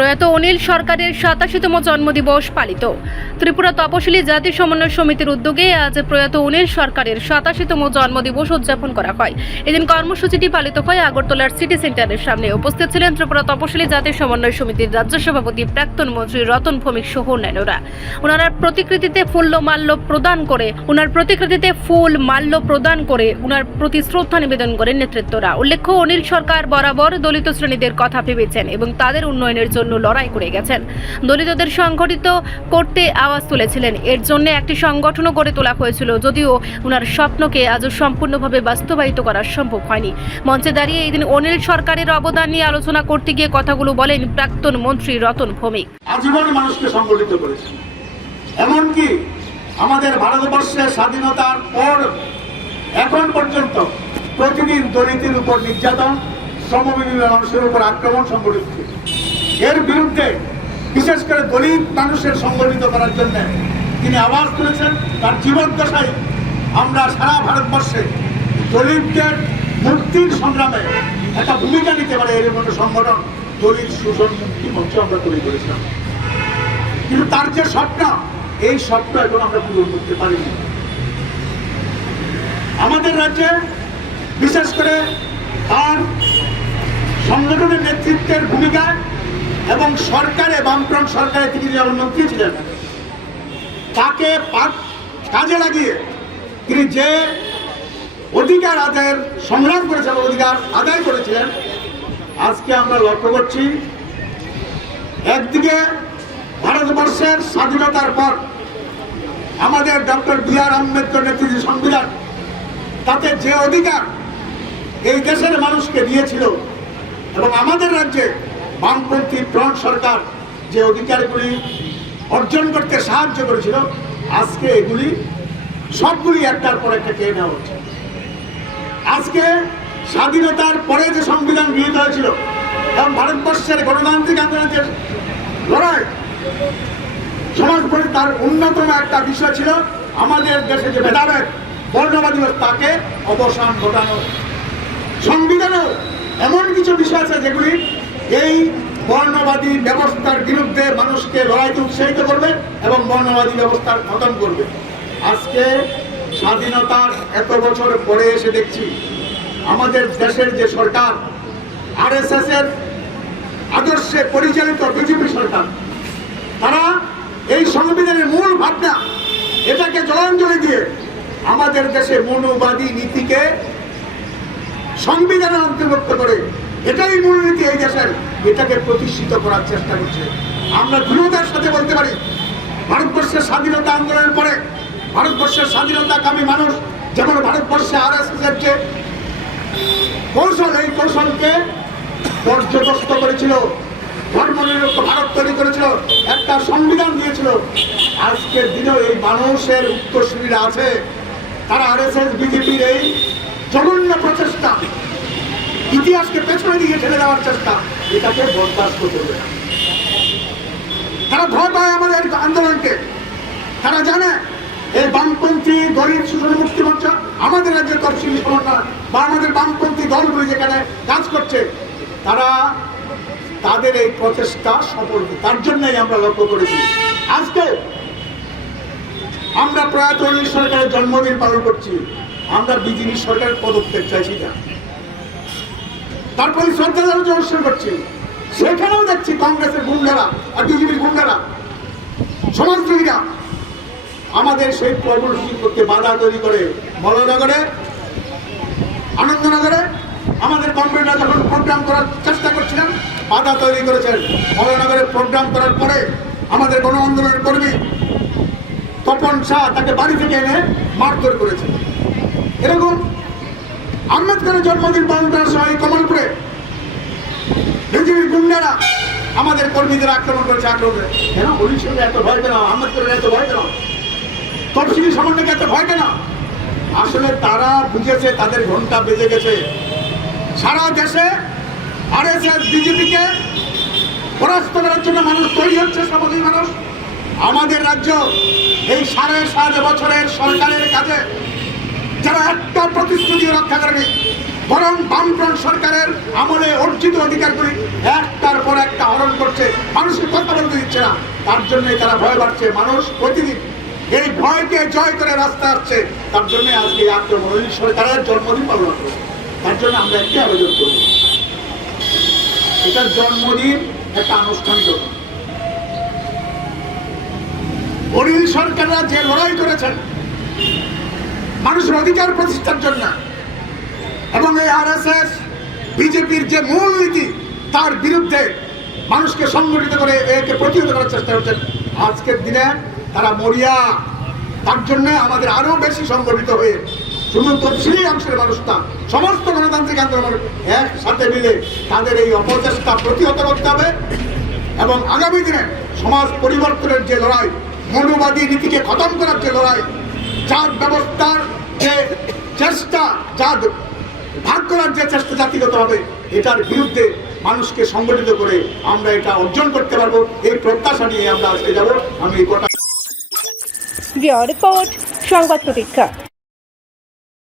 প্রয়াত অনিল সরকারের 87তম জন্মদিবস পালিত। ত্রিপুরা তপশিলি জাতি সমন্বয় সমিতির উদ্যোগে আজ প্রয়াত অনিল সরকারের 87তম জন্মদিবস উদযাপন করা হয়। এদিন কর্মসূচিটি পালিত হয় আগরতলার সিটি সেন্টারের সামনে। উপস্থিত ছিলেন ত্রিপুরা তপশিলি জাতি সমন্বয় সমিতির রাজ্য সভাপতি প্রাক্তন মন্ত্রী রতন ভৌমিক সহ অন্যান্যরা। ওনার প্রতিকৃতিতে ফুল মাল্য প্রদান করে ওনার প্রতি শ্রদ্ধা নিবেদন করেন নেতৃত্বরা। উল্লেখ্য, অনিল সরকার বরাবর দলিত শ্রেণীদের কথা ভেবেছেন এবং তাদের উন্নয়নের জন্য লড়াই করে গেছেন। দলিতদের সংগঠিত করতে আওয়াজ তুলেছিলেন। এর জন্য একটি সংগঠনও গড়ে তোলা হয়েছিল, যদিও ওনার স্বপ্নকে আজও সম্পূর্ণভাবে বাস্তবায়িত করা সম্ভব হয়নি। মঞ্চে দাঁড়িয়ে এই দিন অনিল সরকারের অবদান নিয়ে আলোচনা করতে গিয়ে কথাগুলো বলেন প্রাক্তন মন্ত্রী রতন ভৌমিক। আজীবন মানুষকে সংগঠিত করেছেন। এমনকি আমাদের ভারতবর্ষের স্বাধীনতার পর এখন পর্যন্ত প্রতিদিন দলিতের উপর নির্যাতন, শ্রমজীবী মানুষের উপর আক্রমণ সংঘটিত হচ্ছে। এর বিরুদ্ধে বিশেষ করে দলিত মানুষের সংগঠিত করার জন্য তিনি আওয়াজ তুলেছেন। তার জীবদ্দশায় আমরা সারা ভারতবর্ষে দলিতদের মুক্তির সংগ্রামে একটা ভূমিকা নিতে পারে এর মতো সংগঠন দলিত শোষণ মুক্তি মঞ্চ আমরা তৈরি করেছিলাম। কিন্তু তার যে স্বপ্ন, এই স্বপ্ন এখন আমরা পূরণ করতে পারিনি। আমাদের রাজ্যে বিশেষ করে তার সংগঠনের নেতৃত্বের ভূমিকায় এবং সরকারে বামফ্রন্ট সরকারে তিনি যখন মন্ত্রী ছিলেন, তাকে কাজে লাগিয়ে তিনি যে অধিকার আদায়ের সংগ্রাম করেছেন, অধিকার আদায় করেছিলেন, আজকে আমরা লক্ষ্য করছি একদিকে ভারতবর্ষের স্বাধীনতার পর আমাদের ডক্টর বি.আর. আম্বেদকর নেতৃত্বের সংবিধান, তাতে যে অধিকার এই দেশের মানুষকে দিয়েছিল এবং আমাদের রাজ্যে বামপন্থী ফ্রন্ট সরকার যে অধিকারগুলি অর্জন করতে সাহায্য করেছিল, আজকে এগুলি সবগুলি একটার পর একটা কেড়ে নেওয়া হচ্ছে। আজকে স্বাধীনতার পরে যে সংবিধান গৃহীত হয়েছিল এবং ভারতবর্ষের গণতান্ত্রিক আন্দোলনের লড়াই সমাজ করে তার অন্যতম একটা বিষয় ছিল আমাদের দেশে যে ভেদাভেদ বর্ণবাদী, তাকে অবসান ঘটানো। সংবিধানেও এমন কিছু বিষয় আছে যেগুলি এই বর্ণবাদী ব্যবস্থার বিরুদ্ধে মানুষকে লড়াইতে উৎসাহিত করবে এবং বর্ণবাদী ব্যবস্থার খতম করবে। আজকে স্বাধীনতার এত বছর পরে এসে দেখছি আমাদের দেশের যে সরকার, আরএসএস এর আদর্শে পরিচালিত বিজেপি সরকার, তারা এই সংবিধানের মূল ভাবনা এটাকে জলাঞ্জলি দিয়ে আমাদের দেশে মৌলবাদী নীতিকে সংবিধানে অন্তর্ভুক্ত করে এটাই মূলনীতি এই দেশের, এটাকে প্রতিষ্ঠিত করার চেষ্টা করছে। আমরা দৃঢ়তার সাথে বলতে পারি ভারতবর্ষের স্বাধীনতা আন্দোলনের পরে ভারতবর্ষের স্বাধীনতাকামী মানুষ যেমন ভারতবর্ষে আরএসএস এর যে কৌশল, এই কৌশলকে পর্যদস্ত করেছিল, ধর্মনিরপেক্ষ ভারত তৈরি করেছিল, একটা সংবিধান দিয়েছিল। আজকের দিনেও এই মানুষের উত্তরসূরিরা আছে, তারা আরএসএস বিজেপির এই জঘন্য প্রচেষ্টা, ইতিহাসকে পেছনে দিকে ঠেলে দেওয়ার চেষ্টা, এটাকে বরদাস্ত করতে হবে। তারা ভয় পায় আমাদের আন্দোলনকে। তারা জানে এই বামপন্থী দলিত শোষণ মুক্তি মঞ্চ, আমাদের রাজ্যের তফসিলি সমন্বয় বা আমাদের বামপন্থী দলগুলি যেখানে কাজ করছে, তারা তাদের এই প্রচেষ্টা সফল। তার জন্যই আমরা লক্ষ্য করেছি আজকে আমরা প্রয়াত অনিল সরকারের জন্মদিন পালন করছি। আমরা বিজেপি সরকারের পদত্যাগ চাইছি না, তারপরে শ্রদ্ধা অনুষ্ঠান করছি। সেখানেও দেখছি কংগ্রেসের গুন্ডারা আর বিজেপির গুন্ডারা, সমাজদ্রোহীরা আমাদের সেই কর্মসূচি করতে বাধা তৈরি করে। মলনগরে, আনন্দনগরে আমাদের কমরেডরা যখন প্রোগ্রাম করার চেষ্টা করছিলেন, বাধা তৈরি করেছেন। মলনগরে প্রোগ্রাম করার পরে আমাদের গণ আন্দোলনের কর্মী তপন শাহ তাকে বাড়ি থেকে এনে মারধর করেছে। এরকম আম্বেদকরের জন্মদিন পালন করার সময় কমলপুরে বিজেপির গুন্ডারা আমাদের কর্মীদের আক্রমণ করেছে। কেন অনিল সরকার এত ভয় কেন, আম্বেদকরের এত ভয় কেন, তফসিলি সমন্বয়কে এত ভয় কেন? আসলে তারা বুঝেছে তাদের ঘন্টা বেজে গেছে। সারা দেশে আরএসএস বিজেপিকে পরাস্ত করার জন্য মানুষ তৈরি হচ্ছে, শ্রমজীবী মানুষ। আমাদের রাজ্য এই 7.5 বছরের সরকারের কাজে যারা একটা প্রতিশ্রুতি রক্ষা করেনি, বরং বামফ্রন্ট সরকারের আমলে অর্জিত অধিকারগুলি একটার পর একটা হরণ করছে, মানুষকে কথা বলতে দিচ্ছে না। তার জন্যই তারা ভয় পাচ্ছে। মানুষ প্রতিদিন এই ভয়কে জয় করে রাস্তায় আসছে। তার জন্য আজকে এই আক্রমণ। এই সরকারের জন্মদিন পালন করবে, তার জন্য আমরা একটি আবেদন করব, এটার জন্মদিন একটা আনুষ্ঠানিক। অনিল সরকাররা যে লড়াই করেছেন মানুষের অধিকার প্রতিষ্ঠার জন্য, এবং এই আরএসএস বিজেপির যে মূল নীতি তার বিরুদ্ধে মানুষকে সংগঠিত করে একে প্রতিহত করার চেষ্টা করছেন, আজকের দিনে তারা মরিয়া। তার জন্য আমাদের আরো বেশি সংগঠিত হয়ে শুধু তফসিলি অংশের মানুষ না, সমস্ত গণতান্ত্রিক আন্দোলন একসাথে মিলে তাদের এই অপচেষ্টা প্রতিহত করতে হবে। এবং আগামী দিনে সমাজ পরিবর্তনের যে লড়াই, মৌলবাদী নীতিকে খতম করার যে লড়াই, জাত ব্যবস্থার যে চেষ্টা, জাত ভাগ করার যে চেষ্টা জাতিগত হবে, এটার বিরুদ্ধে মানুষকে সংগঠিত করে আমরা এটা অর্জন করতে পারবো, এই প্রত্যাশা নিয়ে আমরা আজকে যাব। আমি গোটা রিপোর্ট সংবাদ প্রতীক্ষা।